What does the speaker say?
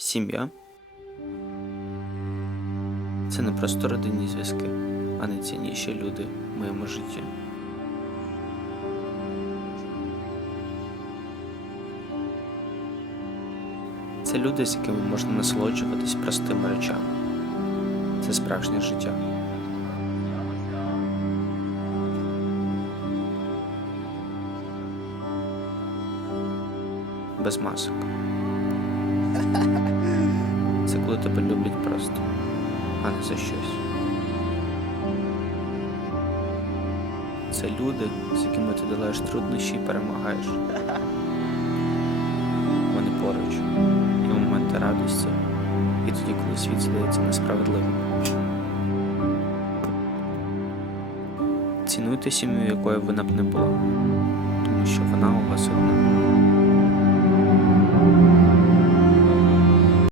Сім'я це не просто родинні зв'язки, а найцінніші люди в моєму житті. Це люди, з якими можна насолоджуватись простими речами. Це справжнє життя. Без масок. просто, а не за щось. Це люди, з якими ти долаєш труднощі і перемагаєш. Вони поруч, і у моменти радості, і тоді, коли світ здається несправедливим. Цінуйте сім'ю, якою вона б не була, тому що вона у вас одна.